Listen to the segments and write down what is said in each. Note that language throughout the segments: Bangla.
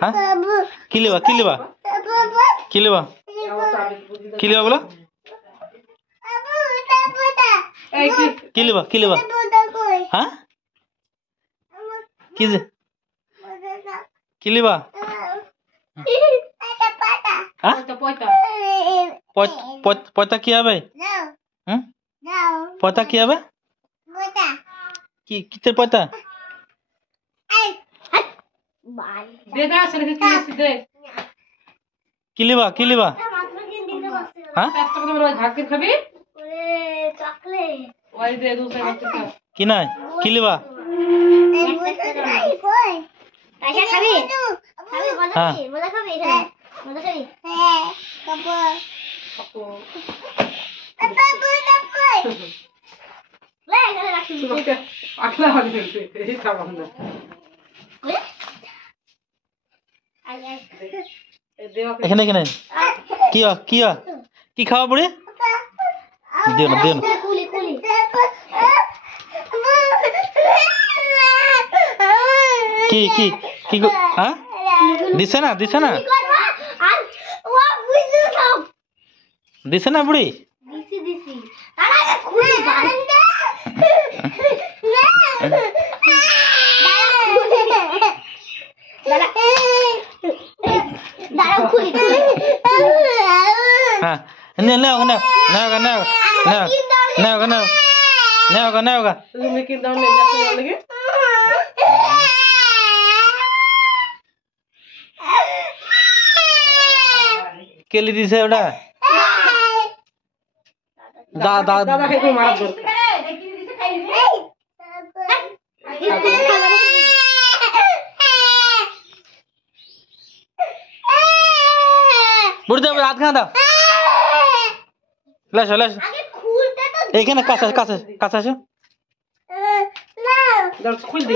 হ্যাঁ কি লিবা কি লিবা কি লিবা কি লিবা বলো কি লিবা কি লিবা হ্যাঁ কি যে কি লিবা পয়তা কি হবে পয়তা কি হবে কি কিসের পয়তা কি লিবা কি লিবা হ্যাঁ কি নাই কি লিবা এখানে এখানে কি কি কি খাওয়া পড়ে দিও না দিও না কি কি কি হ্যাঁ দিছে না দিছে না দিছে না বুড়ি হ্যাঁ নে নাও নাও নাও নাও নাও নাও নাও নাও নাও তুমি কি দাও নে লাগে কেলি দিছে ওটা দাদা দাদা খাইতে মার দরকার বুড়ি দাও হাত খা দাও লাসো লাসো এইখানে কাছে কাছে কাছে আসো দাও খুল দে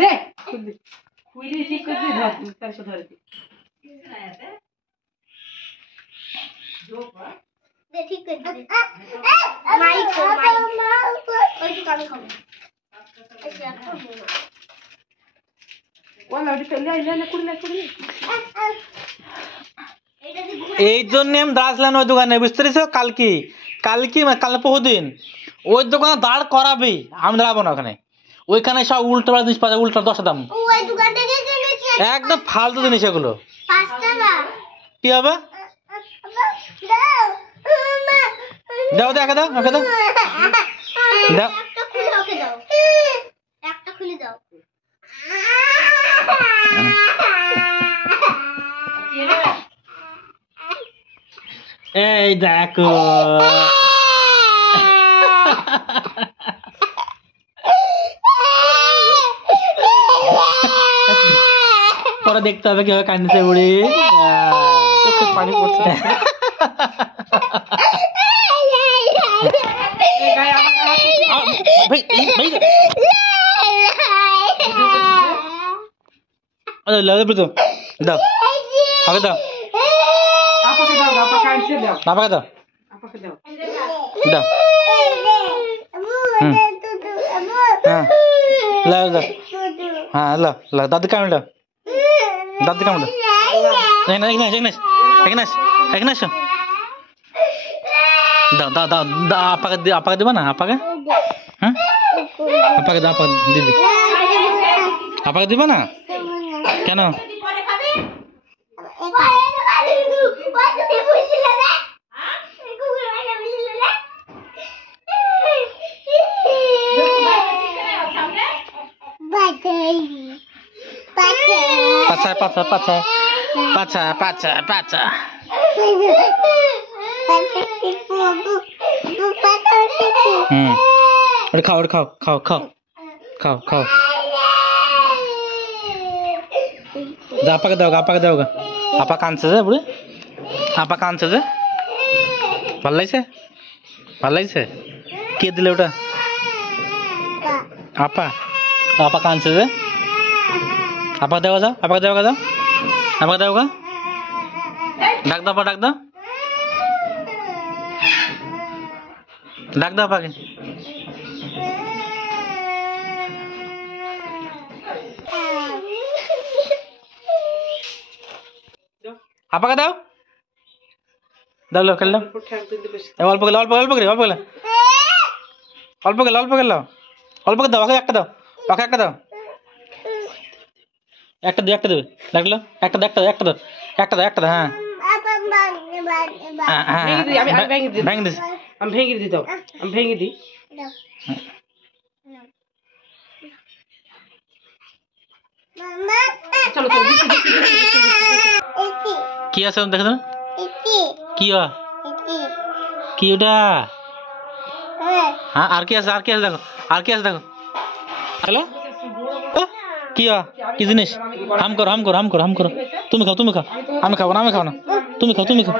দে খুইলি ঠিক করে ধর তার সাথে ধরে দে দে ঠিক করে দে মাইক ওই তো আমি খাবো এই জন্য আমি দাঁড়াছিলাম ওই দোকানে বুঝতে পেরেছো কালকে কালকে কাল বহুদিন ওই দোকানে দাঁড় করাবি আমি দাঁড়াবো না ওখানে ওইখানে সব উল্টো পাল্টা জিনিস পাওয়া যায় উল্টো 10 দাম একদম ফালতু জিনিস এগুলো কি হবে দাও দেখা দাও ওকে দাও দাও একটা খুলে দাও এই দেখো পরে দেখতে হবে কিভাবে কান্দিছে বুড়ি চোখে পানি পড়ছে দাও আগে দাও আপাকে দাও দাও হ্যাঁ লাও দাও হ্যাঁ লাও লাও দাদি কামড় দাও দাদি কামড় দাও এখানে এখানে এখানে এখানে এসো দাও দাও দাও দাও আপাকে দেবা না আপাকে হ্যাঁ আপাকে দাও আপাকে দিদি আপাকে দিবা না কেন পাছা পাছা পাছা পাছা পাছা পাছা খাও খাও খাও খাও খাও খাও আপাকে দাও আপাকে দাও আপা কাঁদছে যে বুড়ি আপা কাঁদছে যে ভাল লাগছে ভাল লাগছে কে দিলে ওটা আপা আপা কাঁদছে যে আপা দেওয়া যাও আপাকে দেওয়া যাও আপাকে দেওয়া ডাক দাও ডাক দাও ডাক দাও আপাকে আপাকে দাও দাও লো খেল অল্প গেলে অল্প অল্প করে অল্প গেলে অল্প গেলে অল্প গেল অল্প করে দাও ওকে একটা দাও ওকে একটা দাও একটা দেবে একটা দেবে লাগলো একটা দাও একটা দাও একটা দাও একটা দাও একটা দাও হ্যাঁ ভেঙে দিস আমি ভেঙে দিই দাও আমি ভেঙে দিই চলো চলো কি আছে দেখো তো কি কি ওটা হ্যাঁ আর কি আছে দেখো আর কি আছে দেখো হ্যালো কি কি জিনিস হাম করো হাম করো হাম করো হাম করো তুমি খাও আমি খাবো না আমি খাও না তুমি খাও তুমি খাও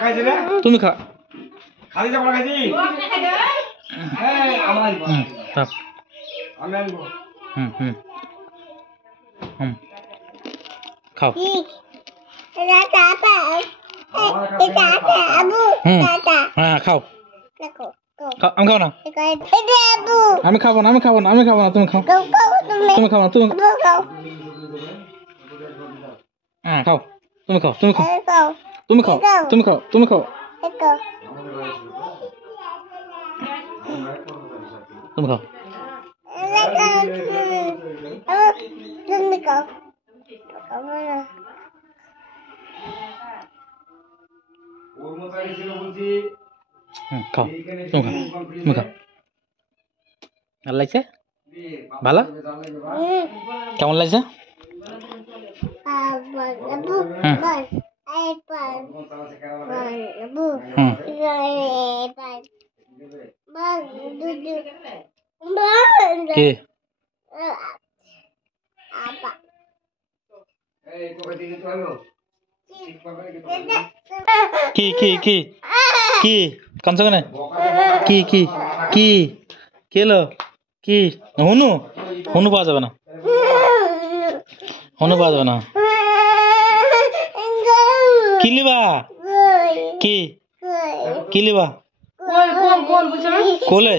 তুমি খাও খাও হ্যাঁ খাও আমি খাবো না আমি খাবো না আমি খাবো না আমি খাবো না তুমি খাও তুমি খাও না তুমি হ্যাঁ খাও তুমি খাও তুমি খাও তুমি খাও তুমি খাও তুমি খাও তুমি খাও খাও তুমি খাও তুমি খাও ভালো লাগছে ভালো কেমন লাগছে কি কি কি কি কাঁদছ কেন কি কি কি কেলো কি হুনু হুনু পাওয়া যাবে না হুনু পাওয়া যাবে না কি লিবা কি কি লিবা কোলে